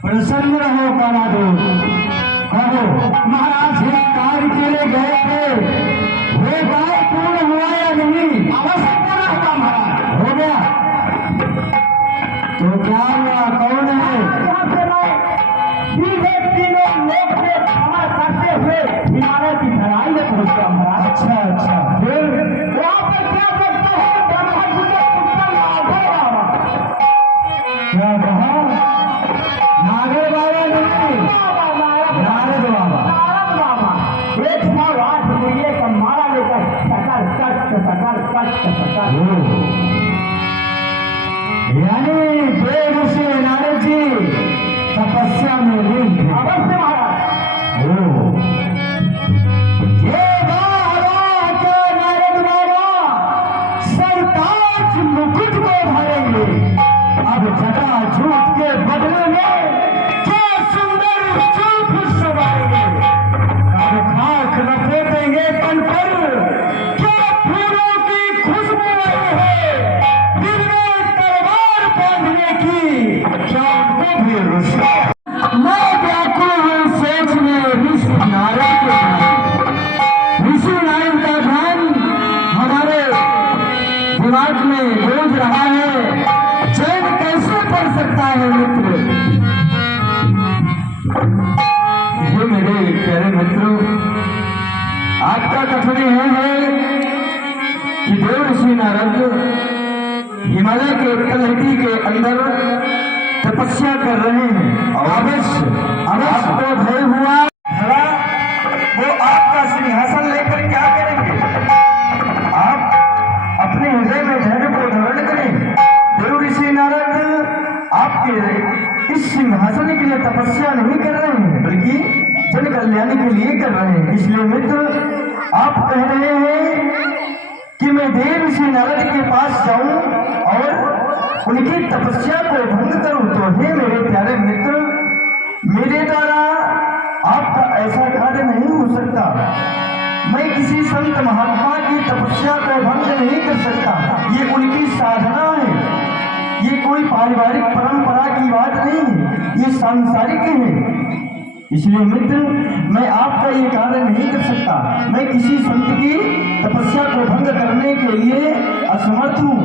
प्रसन्न रहो काला दो कहो महाराज एक कार्य के लिए गए थे, वो कार्य पूर्ण हुआ या नहीं? अवश्य पूर्ण हुआ महाराज। हो गया तो क्या हुआ? कौन है? सीधे तीनों लोग से क्षमा करते हुए हिमालय की धराई में पहुंचा महाराज। अच्छा अच्छा, फिर वहां पर क्या करता है? ब्रह्मा जी के पुत्र नागर बाबा। क्या कहा? नागर बाबा नहीं, नारद बाबा। नारद बाबा 108 मूल्य का माला लेकर सकर यानी देव से नारद जी तपस्या में लीन थे। अवश्य महाराज। ये बाबा का नारद बाबा सरताज मुकुट को भरेंगे। अब जटा झूठ के बदले में क्या सुंदर चूप सवाएंगे। अब खाक लपेटेंगे तन पर, क्या फूलों की खुशबू आई है। दिल में तलवार बांधने की क्या उनको भी रुस्वा। मैं व्याकुल हूँ सोच में ऋषि नारायण के ध्यान। ऋषि नारायण का ध्यान हमारे दिमाग में गूंज रहा है। चैन कैसे पड़ सकता है मित्र? ये मेरे प्यारे मित्रों, आपका कथन यह है कि देव ऋषि नारद हिमालय के तलहटी के अंदर तपस्या कर रहे हैं। अवश्य आपको भय हुआ भला वो आपका सिंहासन लेकर क्या करेंगे? आप अपने हृदय में धैर्य को धारण करें। देव ऋषि नारद आपके इस सिंहासन के लिए तपस्या नहीं कर रहे हैं, बल्कि जन कल्याण के लिए कर रहे हैं। इसलिए मित्र, आप कह रहे हैं कि मैं देव ऋषि नारद के पास जाऊं और उनकी तपस्या को भंग करूं। तो हे मेरे प्यारे मित्र, मेरे द्वारा आपका ऐसा कार्य नहीं हो सकता। मैं किसी संत महात्मा की तपस्या को भंग नहीं कर सकता। ये उनकी साधना है। ये कोई पारिवारिक परंपरा की बात नहीं है, ये सांसारिक है। इसलिए मित्र, मैं आपका ये कार्य नहीं कर सकता। मैं किसी संत की तपस्या को भंग करने के लिए असमर्थ हूँ।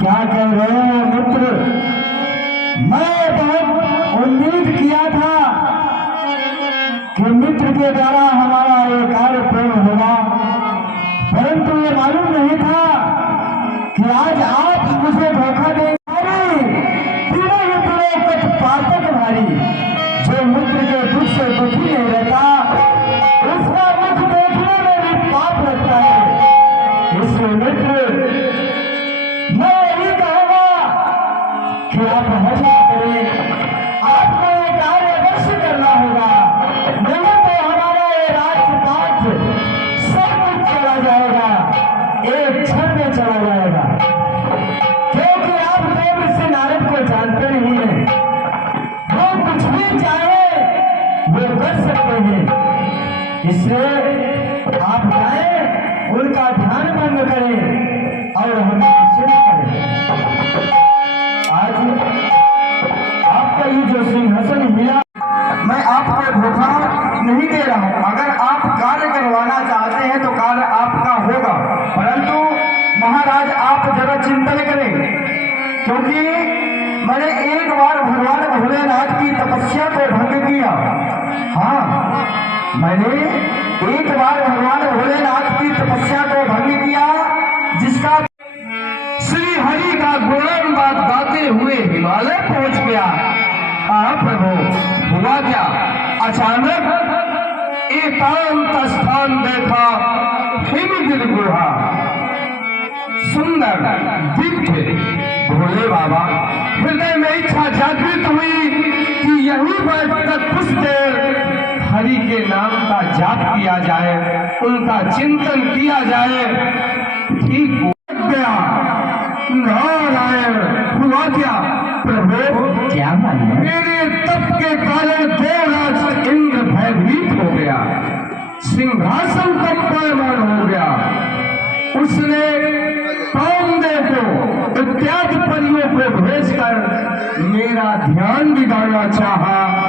क्या कह रहे हो मित्र? मैं बहुत उम्मीद किया था कि मित्र के द्वारा हमारा ये कार्य पूर्ण होगा, परंतु ये मालूम नहीं था कि आज आप मुझे धोखा देंगे। पातक भारी जो मित्र के दुख से दुखी नहीं रहता, उसका मुख देखने में भी पाप लगता है। इसलिए मित्र, मैं यही कहूंगा कि आप हर्ष करें। आपको ये कार्य अवश्य करना होगा, नहीं तो हमारा ये राजपाट सब कुछ चला जाएगा, एक क्षण में चला जाएगा। क्योंकि आप देव ऋषि नारद को जानते नहीं हैं। वो कुछ भी चाहे वो कर सकते हैं। इसलिए आप जाएं, उनका ध्यान भंग करें और हमें निषेध करें। आज आपका ये जो सिंहासन हिला, मैं आपको धोखा नहीं दे रहा हूं। अगर आप कार्य करवाना चाहते हैं तो कार्य आपका होगा, परंतु महाराज आप जरा चिंतन करें, क्योंकि मैंने एक बार भगवान भोलेनाथ की तपस्या को भंग किया। हाँ, मैंने एक बार भगवान भोलेनाथ की तपस्या को भंग किया, जिसका श्री हरि का गुणानुवाद गाते हुए हिमालय पहुंच गया। प्रभु, हुआ क्या? अचानक एकांत स्थान देखा, हिमगिर गुहा, सुंदर दिव्य भोले बाबा। हृदय में इच्छा जागृत हुई कि यहीं बैठकर कुछ देर हरि के नाम का जाप किया जाए, उनका चिंतन किया जाए। ठीक हो गया। नारायण, हुआ क्या? प्रभु क्या मालूम? मेरे तप के कारण देवराज इंद्र भयभीत हो गया, सिंहासन कंपायमान हो गया। उसने कामदेव को इत्यादि परियों को भेजकर मेरा ध्यान बिगाड़ना चाहा